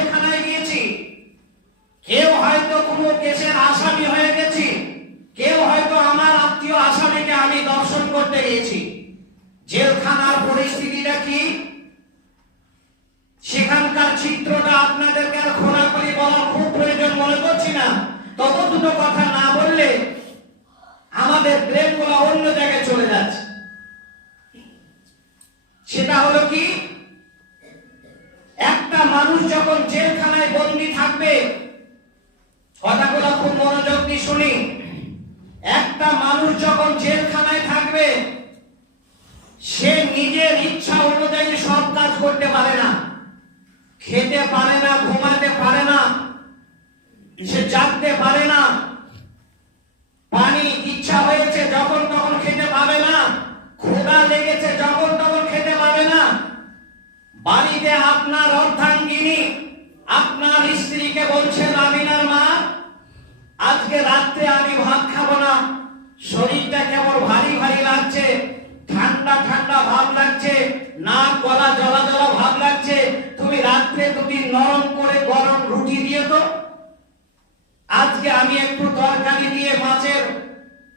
জেলখানায় গিয়েছি। কেউ হয়তো কোনো কেসের আসামি হয়ে গেছি। কেউ হয়তো আমার আত্মীয় আসামিকে আমি দর্শন করতে গিয়েছি। জেলখানার পরিস্থিতিটা কি? সেখানকার চিত্রটা আপনাদেরকে আর খোলাখুলি বলার খুব প্রয়োজন মনে করছি না। তত দুটো কথা না বললে আমাদের ব্রেনগুলো অন্য জায়গায় চলে যাচ্ছে। সেটা হলো কি? একটা মানুষ যখন জেলখানায় বন্দি থাকবে, কথাগুলো খুব মনোযোগ দিয়ে শুনি। একটা মানুষ যখন জেলখানায় থাকবে, সে নিজের ইচ্ছা অনুযায়ী সব কাজ করতে পারে না। খেতে পারে না, ঘুমাতে পারে না, সে জাগতে পারে না। পানি ইচ্ছা হয়েছে যখন তখন খেতে পাবে না, ক্ষুধা লেগেছে যখন বাড়িতে আপনার অর্ধাঙ্গিনী, আপনার স্ত্রীকে বলছেন আমিনার মা, আজকে রাত্রে আমি ভাত খাব না। শরীরটা কেমন ভারী ভারী লাগছে, ঠান্ডা ঠান্ডা ভাব লাগছে, না গলা জলা জলা ভাব লাগছে। তুমি রাত্রে দুটি নরম করে গরম রুটি দিয়ে তো। আজকে আমি একটু তরকারি দিয়ে মাছের,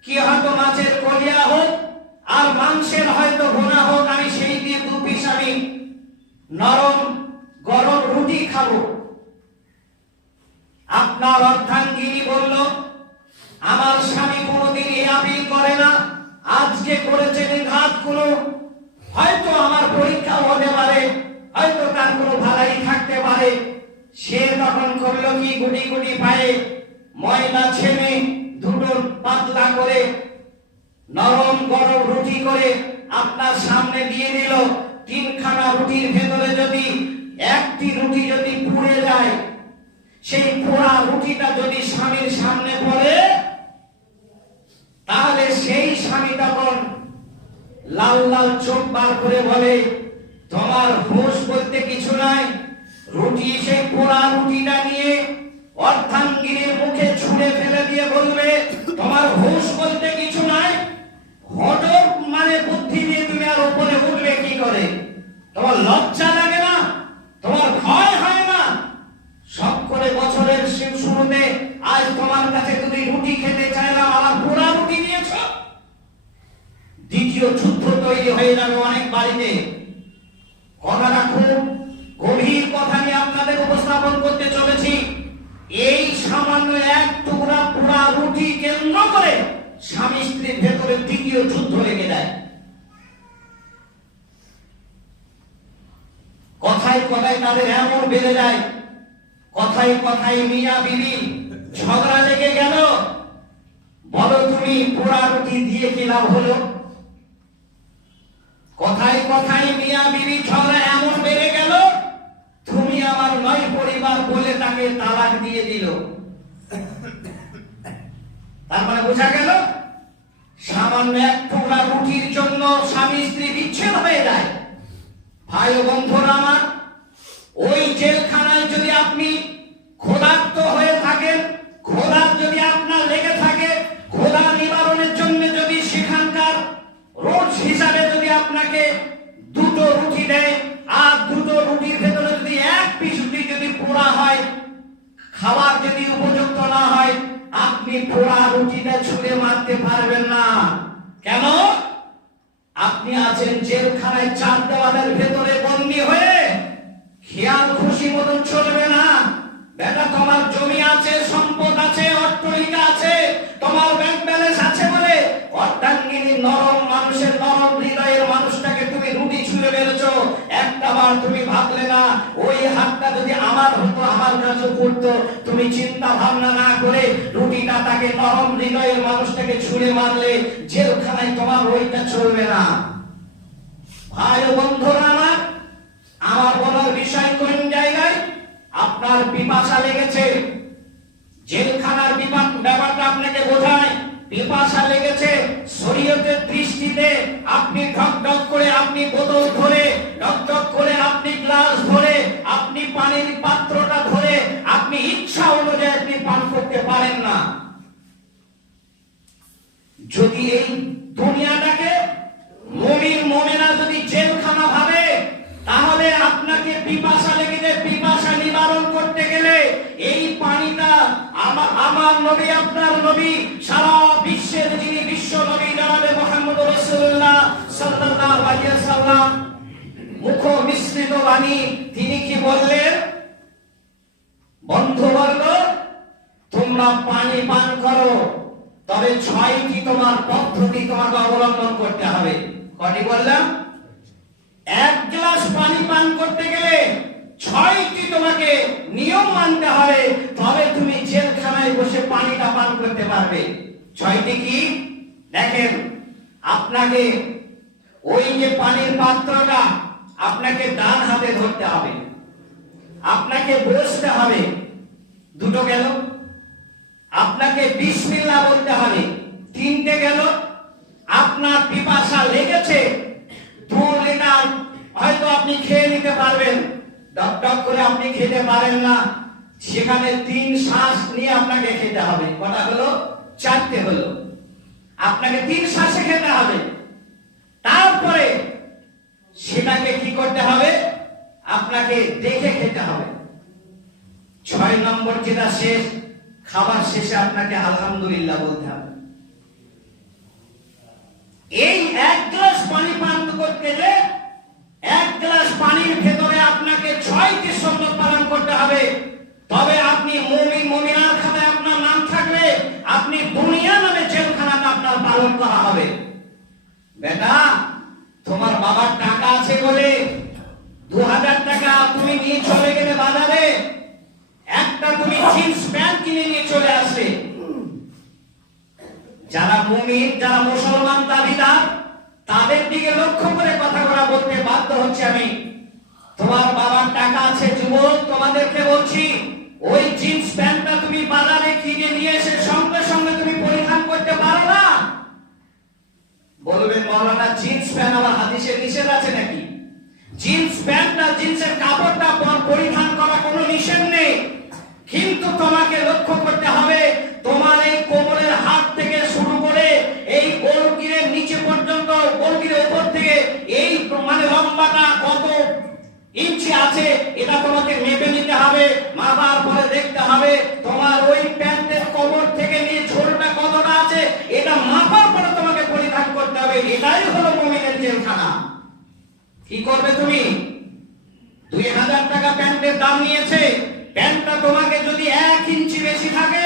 কি হয়তো মাছের কলিয়া হোক, আর মাংসের হয়তো ভোনা হোক আমি সেই দিয়ে দু পিস আমি নরম গরম রুটি খাব। আপনার অর্ধাঙ্গিনী বলল, আমার স্বামী কোনোদিন এ আপিল করে না। আজকে করেছে নিঘাত কোনো হয়তো আমার পরীক্ষা হতে পারে, হয়তো তার কোনো ভালাই থাকতে পারে। সে তখন করল কি, গুটি গুটি পায়ে ময়লা ছেমে দুটো পাতলা করে নরম গরম রুটি করে আপনার সামনে দিয়ে দিল। তিনখানা রুটির ভেতরে যদি, একটি রুটি যদি পুড়ে যায়, সেই পোড়া রুটিটা যদি স্বামীর সামনে পড়ে, তাহলে সেই স্বামী তখন লাল লাল চোখ বার করে বলে, তোমার হোশ বলতে কিছু নাই। রুটি সেই পোড়া রুটিটা নিয়ে অর্ধাঙ্গিনীর মুখে ছুঁড়ে ফেলে দিয়ে বলবে, তোমার হোশ বলতে কিছু নাই। হঠক মানে বুদ্ধি দিয়ে তুমি আর উপরে তোমার লজ্জা লাগে না? তোমার ভয় হয় না? সব করে বছরের শু- শুরুতে আজ তোমার কাছে তুমি রুটি খেতে চাইলাম আমার পোড়া রুটি দিয়েছ? দ্বিতীয় যুদ্ধ তৈরি হয়ে যাবে অনেক বাড়িতে। কথাটা খুব গভীর কথা নিয়ে আপনাদের উপস্থাপন করতে চলেছি। এই সামান্য এক টুকরা পোড়া রুটি কেন্দ্র করে স্বামী স্ত্রীর ভেতরে দ্বিতীয় যুদ্ধ লেগে যায়। তাদের এমন বেড়ে যায়। কথায় কথায় মিয়া বিবি ঝগড়া লেগে গেল। বলো তুমি, পোড়া রুটি দিয়ে কি লাভ হলো? কথায় কথায় মিয়া বিবি ঝগড়া এমন বেড়ে গেল, তুমি আমার নয় পরিবার বলে তাকে তালাক দিয়ে দিল। তার মানে বোঝা গেল, সামান্য এক টুকরা রুটির জন্য স্বামী স্ত্রী বিচ্ছেদ হয়ে যায়। ভাই ও যদি উপযুক্ত না হয়, আপনি পোড়া রুটিটা ছুঁড়ে মারতে পারবেন না। কেন? আপনি আছেন জেলখানায় চার দেওয়ালের ভেতরে বন্দী হয়ে। খেয়াল খুশি মতন চলবে না। বেটা, তোমার জমি আছে, সম্পদ হাতটা যদি আমার হতো আমার কাছে পড়তো তুমি চিন্তা ভাবনা না করে রুটিটা তাকে নরম হৃদয়ের মানুষটাকে ছুঁড়ে মারলে জেলখানায় তোমার ওইটা চলবে না। ভাই বন্ধুরা আমার আমার বলার বিষয় কোন জায়গায় আপনার পিপাসা লেগেছে? জেলখানার ব্যাপারটা আপনাকে বোঝায়। পিপাসা লেগেছে, শরীয়তের দৃষ্টিতে আপনি ঢক ঢক করে আপনি বোতল ধরে পারেন না। যদি এই দুনিয়াটাকে মমিন মমেনা যদি জেলখানা ভাবে, তাহলে আপনাকে পিপাসা লেগে যে পিপাসা নিবারণ করে আমার আমার নবী, আপনার নবী, সারা বিশ্বের যিনি বিশ্ব নবী, জানাবে মোহাম্মদ আলাইহি সাল্লাম মুখ মিশ্রিত বাণী তিনি কি বললেন? তোমরা পানি পান করো। তবে ছয়টি তোমার পদ্ধতি তোমাকে অবলম্বন করতে হবে। কটি বললাম? এক গ্লাস পানি পান করতে গেলে ছয়টি তোমাকে নিয়ম মানতে হবে। তবে তুমি জেলখানায় বসে পানিটা পান করতে পারবে। ছয়টি কি? দেখেন, আপনাকে ওই যে পানির পাত্রটা আপনাকে ডান হাতে ধরতে হবে। আপনাকে বসতে হবে। দুটো গেল। আপনাকে বিসমিল্লাহ বলতে হবে। তিনটে গেল। আপনার পিপাসা লেগেছে। দু হয়তো আপনি খেয়ে নিতে পারবেন। ডক ডক করে আপনি খেতে পারেন না। সেখানে তিন শ্বাস নিয়ে আপনাকে খেতে হবে। কটা হলো? চারটে হলো। আপনাকে তিন শ্বাসে খেতে হবে। তারপরে সেটাকে কি করতে হবে? আপনাকে দেখে খেতে হবে। ছয় নম্বর যেটা শেষ খাবার শেষে আপনাকে আলহামদুলিল্লাহ বলতে হবে। এই এক গ্লাস পানি পান করতে গেলে এক গ্লাস পানির ভেতরে আপনাকে ছয়টি শব্দ পালন করতে হবে। তবে আপনি মুমিন, মুমিনার খাতায় আপনার নাম থাকবে। আপনি দুনিয়া নামে জেলখানাতে আপনার পালন করা হবে। বেটা, তোমার বাবার টাকা আছে বলে দু হাজার টাকা তুমি নিয়ে চলে গেলে বাজারে একটা তুমি জিন্স প্যান্ট কিনে নিয়ে চলে আসবে যারা মুমিন, যারা মুসলমান দাবিদার তাদের দিকে লক্ষ্য করে কথাগুলো বলতে বাধ্য হচ্ছে আমি। তোমার বাবার টাকা আছে, যুবক, তোমাদেরকে বলছি, ওই জিন্স প্যান্টটা তুমি বাজারে কিনে নিয়ে এসে সঙ্গে সঙ্গে তুমি পরিধান করতে পারো না। বলবেন মৌলানা জিন্স প্যান্ট আবার হাদিসে নিষেধ আছে নাকি? জিন্স প্যান্টটা জিন্সের কাপড়টা পর- পরিধান করা কোনো নিষেধ নেই। কিন্তু তোমাকে লক্ষ্য করতে হবে, তোমার এই মানে কত ইঞ্চি আছে, এটা তোমাকে মেপে নিতে হবে মাপার পরে দেখতে হবে। তোমার ওই প্যান্টের কোমর থেকে নিয়ে ঝোলটা কতটা আছে, এটা মাপার পরে তোমাকে পরিধান করতে হবে। এটাই হলো মুমিনের জেলখানা। কি করবে তুমি? দুই হাজার টাকা প্যান্টের দাম নিয়েছে। প্যান্টটা তোমাকে যদি এক ইঞ্চি বেশি থাকে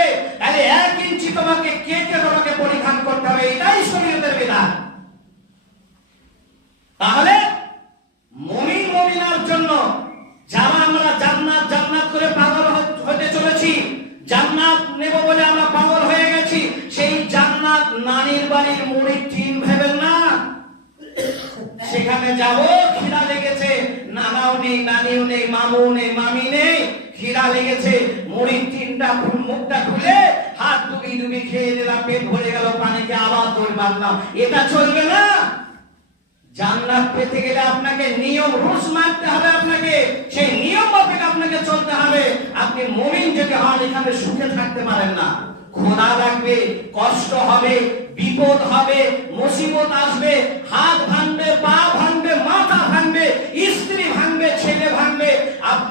সেখানে যাব খিদা লেগেছে। নানাও নেই, নানিও নেই মামু নেই, মামি নেই। খিদা লেগেছে। মুড়ির খুল- মুখটা খুলে হাত ডুবি ডুবি খেয়ে নিলাম, পেট ভরে গেল পানিকে আবার দৌড় মারলাম এটা চলবে না। জান্নাত পেতে গেলে আপনাকে নিয়ম হবে আপনাকে। সেই নিয়ম মাফিক আপনাকে চলতে হবে। আপনি মুমিন যদি হন, এখানে সুখে থাকতে পারেন না। খোদা লাগবে কষ্ট হবে, বিপদ হবে, মুসিবত আসবে, হাত ভাঙবে, পা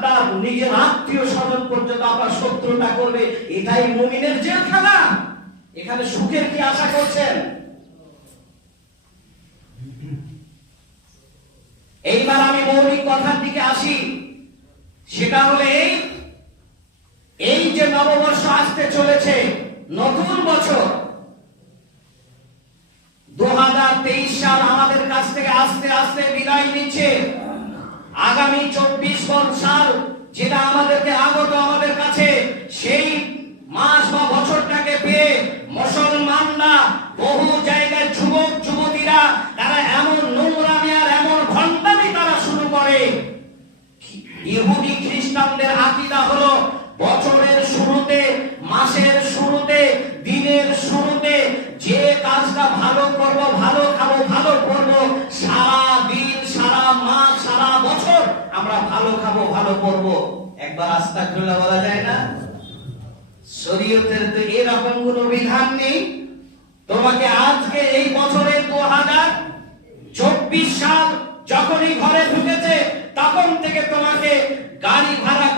আপনার নিজের আত্মীয় স্বজন পর্যন্ত আপনার শত্রুতা করবে, এটাই মুমিনের জেলখানা। এখানে সুখের কি আশা করছেন? এইবার আমি মৌলিক কথার দিকে আসি। সেটা হলো এই যে নববর্ষ আসতে চলেছে, নতুন বছর। দু হাজার তেইশ সাল আমাদের কাছ থেকে আস্তে আস্তে বিদায় নিচ্ছে। আগামী চব্বিশ সাল যেটা আমাদেরকে আগত আমাদের কাছে, সেই মাস বা বছরটাকে পেয়ে মুসলমানরা বহু জায়গায় আমরা ভালো খাব, ভালো করব একবার আস্তাগফিরুল্লাহ বলা যায় না? শরীয়তের তো এরকম কোনো বিধান নেই। তোমাকে আজকে এই বছরের দু হাজার চব্বিশ সাল যখনই ঘরে ঢুকেছে, তখন থেকে তোমাকে গাড়ি ভাড়া